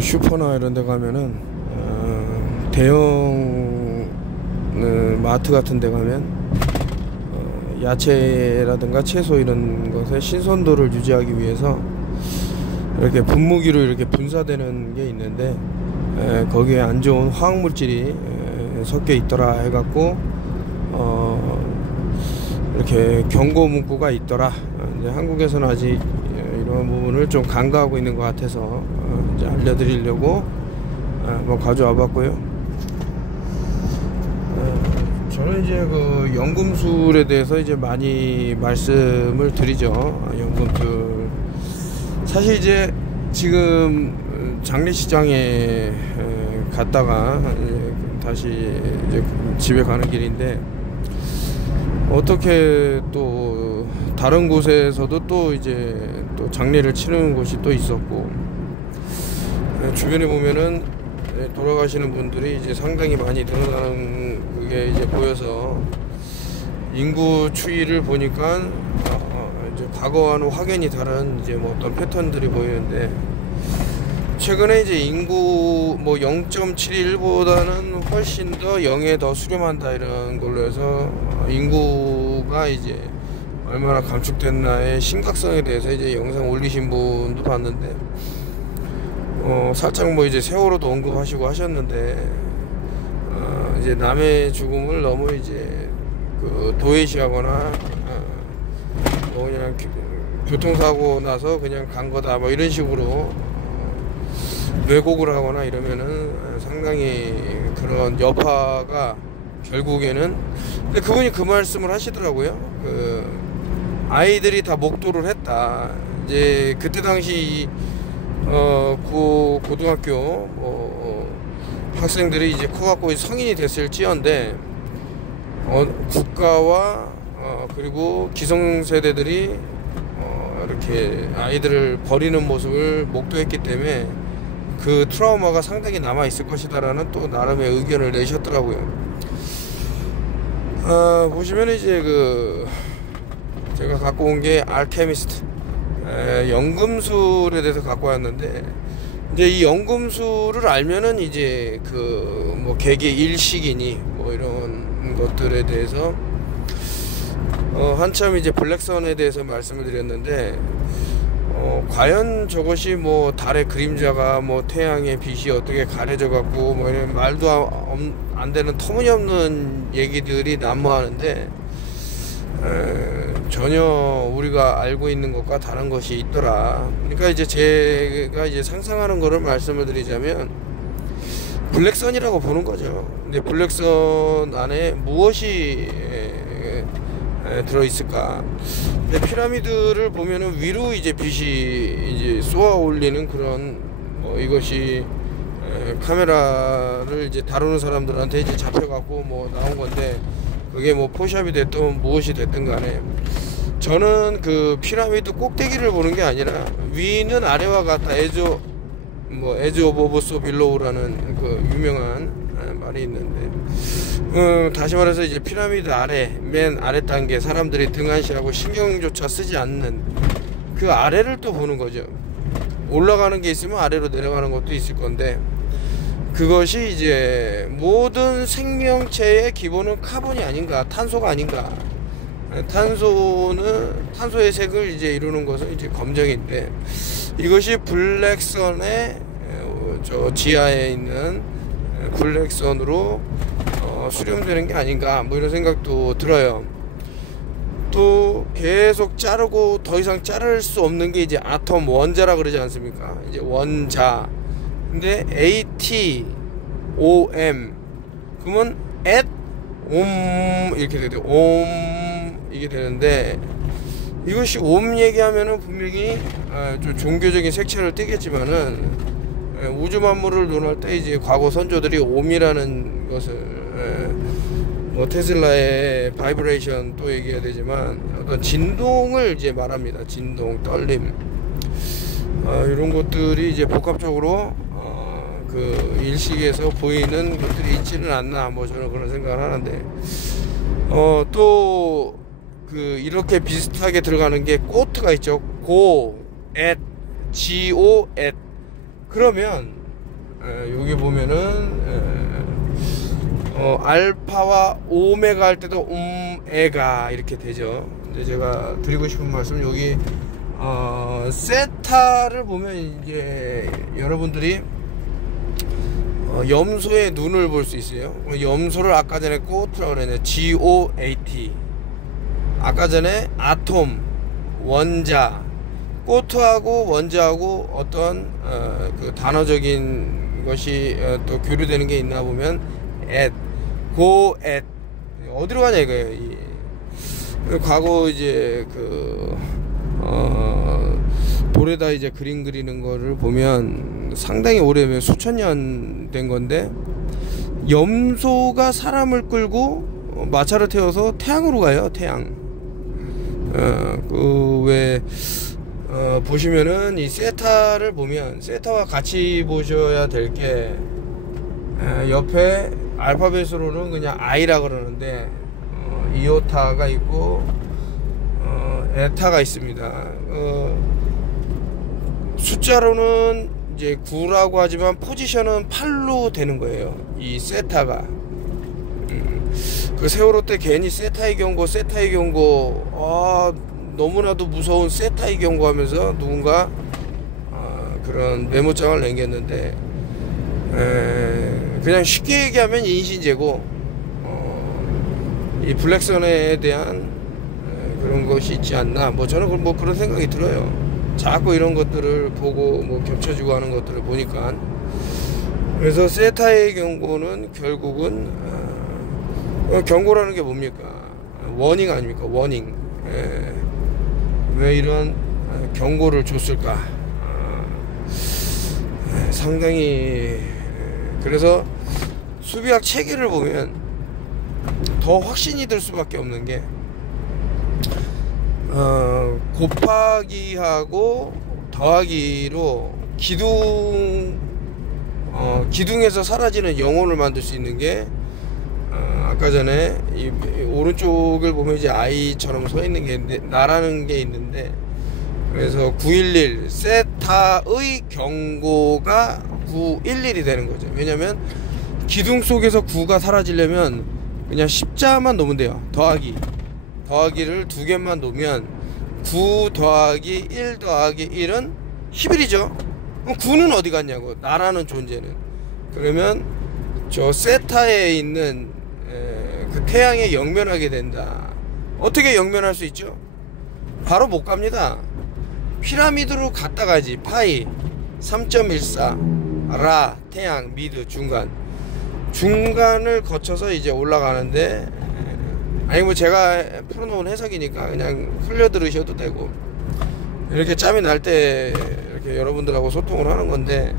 슈퍼나 이런 데 가면은 대형 마트 같은 데 가면 야채라든가 채소 이런 것의 신선도를 유지하기 위해서 이렇게 분무기로 이렇게 분사되는 게 있는데 거기에 안 좋은 화학물질이 섞여 있더라 해갖고 이렇게 경고 문구가 있더라. 이제 한국에서는 아직 이런 부분을 좀 간과하고 있는 것 같아서 이제 알려드리려고 한번 가져와 봤고요. 저는 이제 그 연금술에 대해서 이제 많이 말씀을 드리죠. 연금술 사실 이제 지금 장례식장에 갔다가 다시 이제 집에 가는 길인데 어떻게 또 다른 곳에서도 또 이제 또 장례를 치르는 곳이 또 있었고 주변에 보면은 돌아가시는 분들이 이제 상당히 많이 늘어나는 그게 이제 보여서 인구 추이를 보니까 이제 과거와는 확연히 다른 이제 뭐 어떤 패턴들이 보이는데 최근에 이제 인구 뭐 0.71보다는 훨씬 더 0에 더 수렴한다 이런 걸로 해서 인구가 이제 얼마나 감축됐나의 심각성에 대해서 이제 영상 올리신 분도 봤는데 살짝 뭐 이제 세월호도 언급하시고 하셨는데 이제 남의 죽음을 너무 이제 그 도외시하거나 뭐 그냥 교통사고 나서 그냥 간 거다 뭐 이런 식으로 왜곡을 하거나 이러면은 상당히 그런 여파가 결국에는 근데 그분이 그 말씀을 하시더라고요. 그 아이들이 다 목도를 했다. 이제 그때 당시 고등학교 학생들이 이제 커갖고 성인이 됐을지언데 국가와 그리고 기성세대들이 이렇게 아이들을 버리는 모습을 목도했기 때문에 그 트라우마가 상당히 남아 있을 것이다라는 또 나름의 의견을 내셨더라고요. 보시면 이제 그 제가 갖고 온 게 알케미스트 연금술에 대해서 갖고 왔는데 이제 이 연금술을 알면은 이제 그 뭐 개개 일식이니 뭐 이런 것들에 대해서 한참 이제 블랙선에 대해서 말씀을 드렸는데 과연 저것이 뭐 달의 그림자가 뭐 태양의 빛이 어떻게 가려져 갖고 뭐 이런 말도 안 되는 터무니없는 얘기들이 난무하는데 전혀 우리가 알고 있는 것과 다른 것이 있더라. 그러니까 이제 제가 이제 상상하는 거를 말씀을 드리자면 블랙선이라고 보는 거죠. 근데 블랙선 안에 무엇이 들어있을까? 근데 피라미드를 보면은 위로 이제 빛이 이제 쏘아 올리는 그런 이것이 카메라를 이제 다루는 사람들한테 이제 잡혀갖고 뭐 나온 건데 그게 뭐 포샵이 됐든 무엇이 됐든 간에 저는 그 피라미드 꼭대기를 보는 게 아니라 위는 아래와 같다. 에즈 오브 소 빌로우라는 그 유명한 말이 있는데 다시 말해서 이제 피라미드 아래 맨 아래 단계 사람들이 등한시하고 신경조차 쓰지 않는 그 아래를 또 보는 거죠. 올라가는 게 있으면 아래로 내려가는 것도 있을 건데 그것이 이제 모든 생명체의 기본은 카본이 아닌가, 탄소가 아닌가. 탄소의 색을 이제 이루는 것은 이제 검정인데 이것이 블랙선의 저 지하에 있는 블랙선으로 수렴되는 게 아닌가 뭐 이런 생각도 들어요. 또 계속 자르고 더 이상 자를 수 없는 게 이제 아톰 원자라 그러지 않습니까? 이제 원자. 근데 ATOM 그러면 이렇게 돼요. 이게 되는데 이것이 옴 얘기하면은 분명히 좀 종교적인 색채를 띠겠지만은 우주 만물을 논할 때 이제 과거 선조들이 옴이라는 것을 뭐 테슬라의 바이브레이션 또 얘기해야 되지만 어떤 진동을 이제 말합니다. 진동, 떨림 이런 것들이 이제 복합적으로 그 일식에서 보이는 것들이 있지는 않나 뭐 저는 그런 생각을 하는데 또 그 이렇게 비슷하게 들어가는 게 꼬트가 있죠. 고, 앳, GO, 앳. 그러면 여기 보면은 알파와 오메가 할 때도 에가 이렇게 되죠. 근데 제가 드리고 싶은 말씀, 여기 세타를 보면 이제 여러분들이 염소의 눈을 볼 수 있어요. 염소를 아까 전에 꼬트라고 그랬네. GOAT. 아까 전에 아톰, 원자, 꼬트하고 원자하고 어떤 그 단어적인 것이 또 교류되는 게 있나 보면 go at 어디로 가냐 이거예요. 과거 이제 돌에다 이제 그림 그리는 거를 보면 상당히 오래면 수천 년 된 건데, 염소가 사람을 끌고 마차를 태워서 태양으로 가요. 태양. 보시면은 이 세타를 보면, 세타와 같이 보셔야 될 게 옆에 알파벳으로는 그냥 I라 그러는데 이오타가 있고 에타가 있습니다. 숫자로는 이제 9라고 하지만 포지션은 8로 되는 거예요. 이 세타가. 그 세월호 때 괜히 세타의 경고 너무나도 무서운 세타의 경고 하면서 누군가 그런 메모장을 남겼는데, 그냥 쉽게 얘기하면 인신제고, 이 블랙선에 대한 그런 것이 있지 않나, 저는 그런 생각이 들어요. 자꾸 이런 것들을 보고 겹쳐지고 하는 것들을 보니까. 그래서 세타의 경고는 결국은 경고라는 게 뭡니까? 워닝 아닙니까? 워닝. 왜 이런 경고를 줬을까? 상당히. 그래서 수비학 체계를 보면 더 확신이 들 수밖에 없는 게, 곱하기하고 더하기로 기둥에서 사라지는 영혼을 만들 수 있는 게, 아까 전에 이 오른쪽을 보면 이제 I처럼 서 있는 게 나라는 게 있는데, 그래서 911 세타의 경고가 911이 되는 거죠. 왜냐면 기둥 속에서 9가 사라지려면 그냥 십자만 놓으면 돼요. 더하기를 2개만 놓으면 9 더하기 1 더하기 1은 11이죠. 그럼 9는 어디 갔냐고, 나라는 존재는. 그러면 저 세타에 있는 그 태양에 영면하게 된다. 어떻게 영면할 수 있죠? 바로 못 갑니다. 피라미드로 갔다 가지. 파이 3.14 라 태양 미드 중간을 거쳐서 이제 올라가는데, 아니 제가 풀어놓은 해석이니까 그냥 흘려 들으셔도 되고, 이렇게 짬이 날 때 이렇게 여러분들하고 소통을 하는 건데,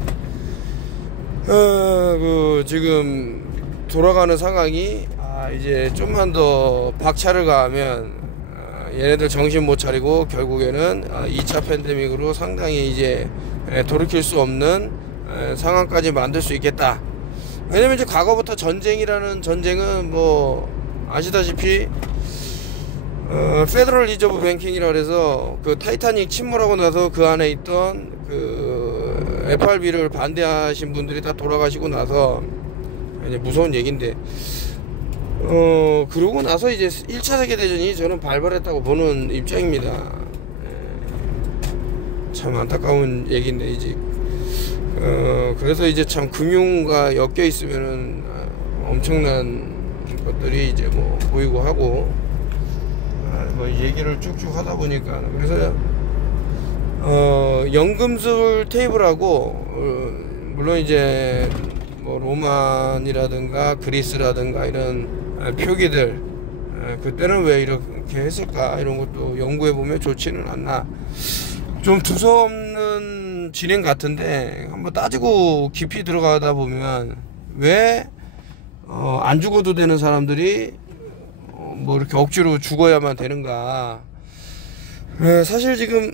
지금 돌아가는 상황이, 이제 좀만 더 박차를 가하면 얘네들 정신 못 차리고 결국에는 2차 팬데믹으로 상당히 이제 돌이킬 수 없는 상황까지 만들 수 있겠다. 왜냐면 이제 과거부터 전쟁이라는 전쟁은 아시다시피 페더럴 리저브 뱅킹이라 그래서 그 타이타닉 침몰하고 나서 그 안에 있던 그 FRB를 반대하신 분들이 다 돌아가시고 나서, 이제 무서운 얘기인데, 그러고 나서 이제 1차 세계대전이 저는 발발했다고 보는 입장입니다. 참 안타까운 얘기인데, 이제 그래서 이제 참 금융과 엮여 있으면은 엄청난 것들이 이제 보이고 하고, 얘기를 쭉쭉 하다 보니까, 그래서 연금술 테이블하고, 물론 이제 로만이라든가 그리스라든가 이런 표기들, 그때는 왜 이렇게 했을까, 이런 것도 연구해보면 좋지는 않나. 좀 두서없는 진행 같은데, 한번 따지고 깊이 들어가다 보면 왜 안 죽어도 되는 사람들이 이렇게 억지로 죽어야만 되는가. 사실 지금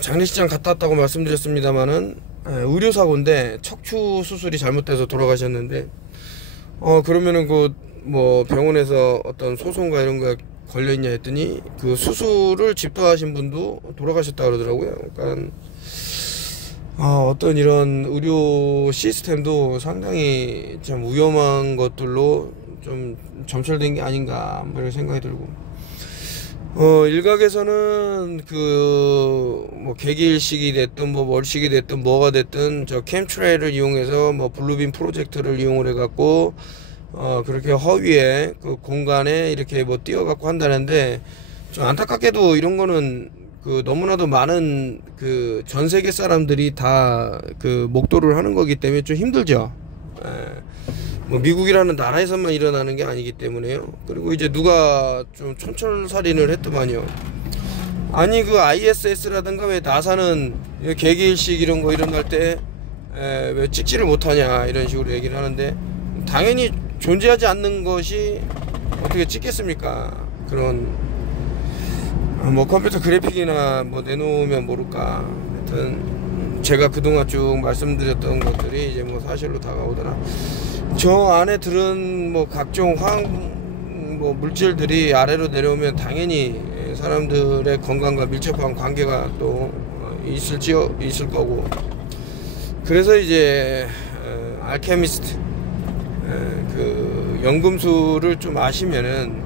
장례식장 갔다 왔다고 말씀드렸습니다만은, 의료사고인데 척추 수술이 잘못돼서 돌아가셨는데, 그러면은 병원에서 어떤 소송과 이런 거 걸려있냐 했더니, 그 수술을 집도하신 분도 돌아가셨다 그러더라고요. 그러니까 어떤 이런 의료 시스템도 상당히 참 위험한 것들로 좀 점철된 게 아닌가 뭐 이런 생각이 들고, 일각에서는 뭐 개기일식이 됐든 뭐 월식이 됐든 뭐가 됐든 저 캠트레일을 이용해서 뭐 블루빔 프로젝터를 이용을 해갖고 그렇게 허위에 그 공간에 이렇게 뭐 띄워갖고 한다는데, 좀 안타깝게도 이런 거는 너무나도 많은 전 세계 사람들이 다 목도를 하는 거기 때문에 좀 힘들죠. 뭐 미국이라는 나라에서만 일어나는 게 아니기 때문에요. 그리고 이제 누가 좀 촌철살인을 했더만요. 아니 ISS라든가 왜 나사는 개기일식 이런 거 일어날 때 왜 찍지를 못하냐 이런 식으로 얘기를 하는데, 당연히 존재하지 않는 것이 어떻게 찍겠습니까? 그런 뭐 컴퓨터 그래픽이나 뭐 내놓으면 모를까. 하여튼 제가 그동안 쭉 말씀드렸던 것들이 이제 뭐 사실로 다가오더라. 저 안에 들은 뭐 각종 화학 뭐 물질들이 아래로 내려오면 당연히 사람들의 건강과 밀접한 관계가 또 있을 거고, 그래서 이제 알케미스트 연금술을 좀 아시면은,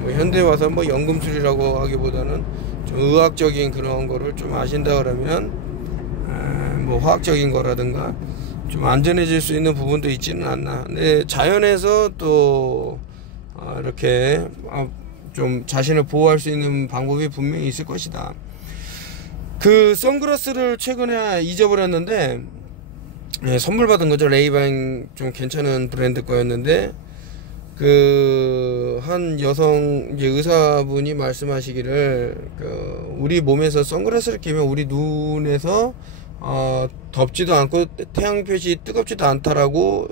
뭐 현대 와서 뭐 연금술이라고 하기보다는 좀 의학적인 그런 거를 좀 아신다 그러면 뭐 화학적인 거라든가 좀 안전해질 수 있는 부분도 있지는 않나. 근데 자연에서 또 이렇게 좀 자신을 보호할 수 있는 방법이 분명히 있을 것이다. 선글라스를 최근에 잊어버렸는데, 선물 받은 거죠. 레이반 좀 괜찮은 브랜드 거였는데, 한 여성 이제 의사분이 말씀하시기를, 우리 몸에서 선글라스를 끼면 우리 눈에서 덥지도 않고 태양볕이 뜨겁지도 않다라고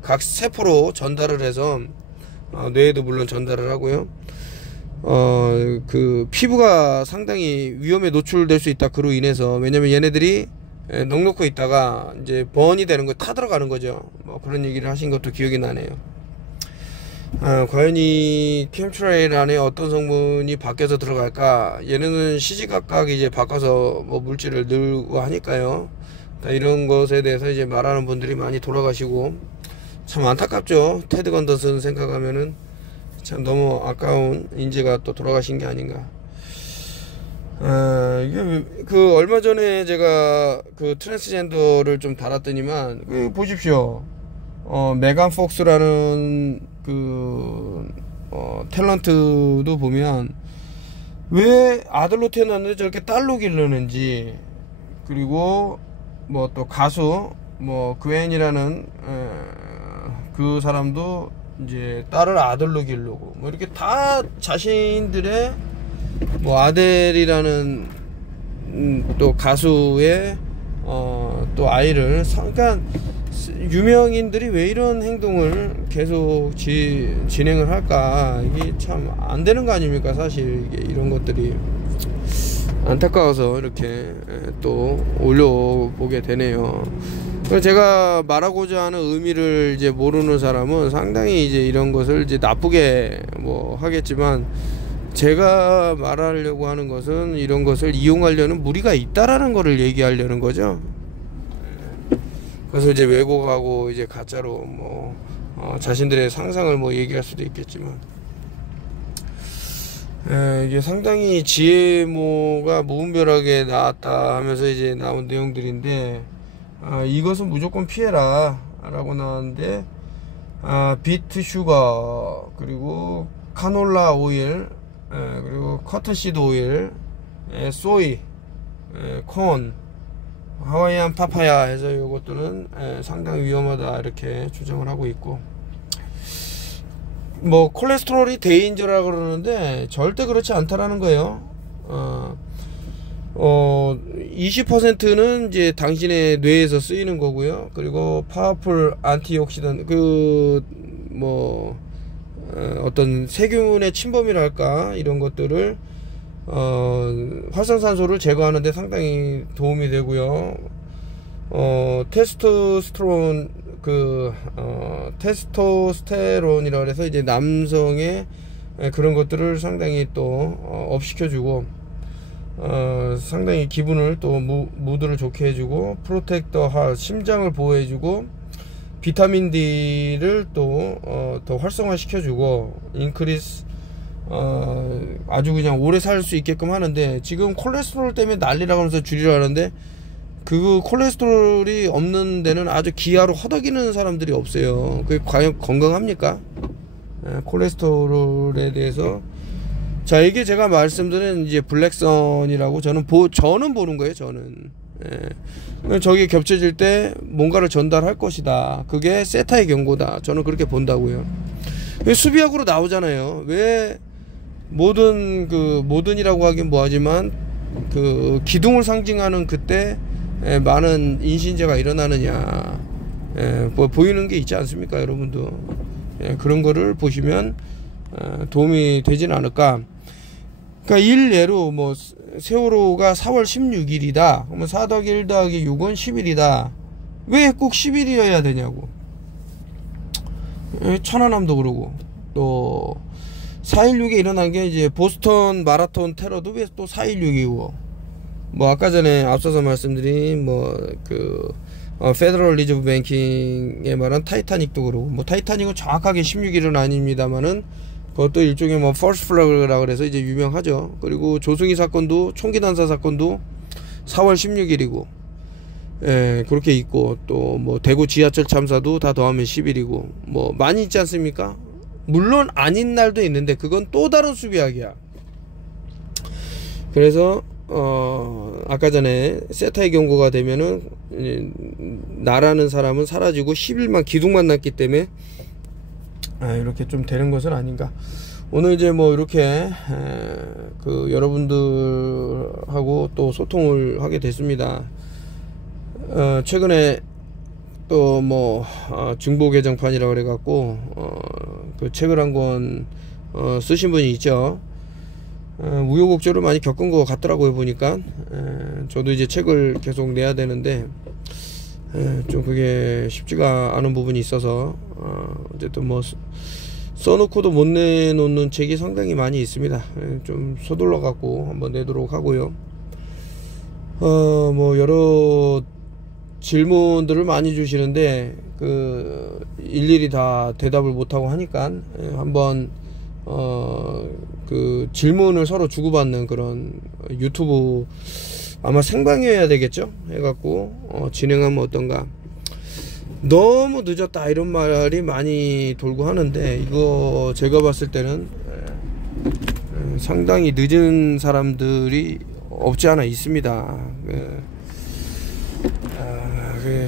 각 세포로 전달을 해서, 뇌에도 물론 전달을 하고요. 피부가 상당히 위험에 노출될 수 있다. 그로 인해서, 왜냐면 얘네들이 넉넉히 있다가 이제 번이 되는 거 타 들어가는 거죠. 뭐 그런 얘기를 하신 것도 기억이 나네요. 과연 이 캠트레일 안에 어떤 성분이 바뀌어서 들어갈까? 얘네는 시시각각 이제 바꿔서 뭐 물질을 넣고 하니까요. 이런 것에 대해서 이제 말하는 분들이 많이 돌아가시고, 참 안타깝죠. 테드 건더슨 생각하면은 참 너무 아까운 인재가 또 돌아가신 게 아닌가. 얼마 전에 제가 트랜스젠더를 좀 달았더니만, 보십시오. 메간 폭스라는 탤런트도 보면 왜 아들로 태어났는데 저렇게 딸로 기르는지, 그리고 뭐 또 가수 뭐 그웬이라는 그 사람도 이제 딸을 아들로 기르고, 뭐 이렇게 다 자신들의 뭐 아델이라는 또 가수의 또 아이를, 그러니까 유명인들이 왜 이런 행동을 계속 진행을 할까? 이게 참 안 되는 거 아닙니까? 사실 이게 이런 것들이 안타까워서 이렇게 또 올려보게 되네요. 제가 말하고자 하는 의미를 이제 모르는 사람은 상당히 이제 이런 것을 이제 나쁘게 뭐 하겠지만, 제가 말하려고 하는 것은 이런 것을 이용하려는 무리가 있다라는 것을 얘기하려는 거죠. 그래서 이제 왜곡하고 이제 가짜로 뭐 자신들의 상상을 뭐 얘기할 수도 있겠지만, 이게 상당히 지혜모가 무분별하게 나왔다 하면서 이제 나온 내용들인데, 이것은 무조건 피해라 라고 나왔는데, 비트 슈거, 그리고 카놀라 오일, 그리고 커튼시드 오일, 소이, 콘, 하와이안 파파야 해서 요것들은 상당히 위험하다 이렇게 주장을 하고 있고, 뭐 콜레스테롤이 데인저라고 그러는데 절대 그렇지 않다라는 거예요. 20%는 이제 당신의 뇌에서 쓰이는 거고요. 그리고 파워풀 안티옥시던 어떤 세균의 침범이랄까 이런 것들을 활성산소를 제거하는 데 상당히 도움이 되고요. 테스토스테론이라 해서 이제 남성의 그런 것들을 상당히 또 업시켜주고, 상당히 기분을 또 무드를 좋게 해주고, 프로텍터 하 심장을 보호해주고, 비타민 D를 또 더 활성화 시켜주고, 인크리스 아주 그냥 오래 살 수 있게끔 하는데, 지금 콜레스테롤 때문에 난리라고 하면서 줄이려 하는데, 그 콜레스테롤이 없는 데는 아주 기아로 허덕이는 사람들이 없어요. 그게 과연 건강합니까? 콜레스테롤에 대해서, 자, 이게 제가 말씀드린 이제 블랙선이라고 저는 보는 거예요. 저는 저게 겹쳐질 때 뭔가를 전달할 것이다. 그게 세타의 경고다. 저는 그렇게 본다고요. 수비약으로 나오잖아요. 왜 모든이라고 하긴 뭐하지만 그 기둥을 상징하는 그때 많은 인신제가 일어나느냐, 보이는 게 있지 않습니까, 여러분도? 그런 거를 보시면 도움이 되진 않을까. 그러니까 일례로 뭐 세월호가 4월 16일이다. 그러면 4 더하기 1 더하기 6은 10일이다. 왜 꼭 10일이어야 되냐고. 천안함도 그러고, 또 4.16에 일어난 게 이제 보스턴 마라톤 테러도 왜 또 4.16이고, 뭐 아까 전에 앞서서 말씀드린 페더럴 리저브 뱅킹에 말한 타이타닉도 그러고, 뭐 타이타닉은 정확하게 16일은 아닙니다만은 그것도 일종의 뭐 퍼스트 플래그라 그래서 이제 유명하죠. 그리고 조승희 사건도, 총기 난사 사건도 4월 16일이고, 그렇게 있고, 또 뭐 대구 지하철 참사도 다 더하면 10일이고, 뭐 많이 있지 않습니까? 물론 아닌 날도 있는데 그건 또 다른 수비약이야. 그래서 아까 전에 세타의 경고가 되면은 나라는 사람은 사라지고 10일만 기둥만 남기 때문에 이렇게 좀 되는 것은 아닌가. 오늘 이제 뭐 이렇게 여러분들하고 또 소통을 하게 됐습니다. 최근에 또 뭐 중보 개정판이라고 그래 갖고 그 책을 한 권 쓰신 분이 있죠. 우여곡절을 많이 겪은 것 같더라고요, 보니까. 저도 이제 책을 계속 내야 되는데 좀 그게 쉽지가 않은 부분이 있어서 어쨌든 뭐 써놓고도 못 내놓는 책이 상당히 많이 있습니다. 좀 서둘러 갖고 한번 내도록 하고요. 뭐 여러 질문들을 많이 주시는데 일일이 다 대답을 못하고 하니까 한번 질문을 서로 주고받는 그런 유튜브, 아마 생방이어야 되겠죠? 해갖고 진행하면 어떤가. 너무 늦었다 이런 말이 많이 돌고 하는데, 이거 제가 봤을 때는 상당히 늦은 사람들이 없지 않아 있습니다.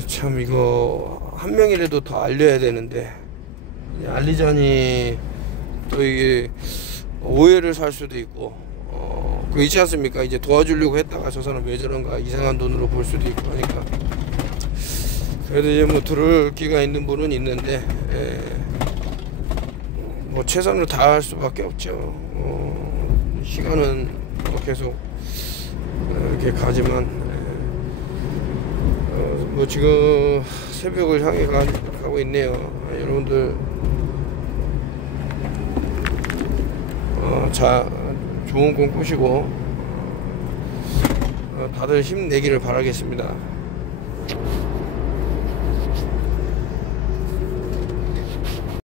참 이거 한 명이라도 더 알려야 되는데, 알리자니 또 이게 오해를 살 수도 있고, 그거 있지 않습니까? 이제 도와주려고 했다가 저 사람 왜 저런가 이상한 돈으로 볼 수도 있고 하니까. 그래도 이제 뭐 들을 기가 있는 분은 있는데, 뭐 최선을 다할 수밖에 없죠. 시간은 뭐 계속 이렇게 가지만, 뭐 지금 새벽을 향해 가고 있네요. 여러분들 좋은 꿈 꾸시고 다들 힘내기를 바라겠습니다.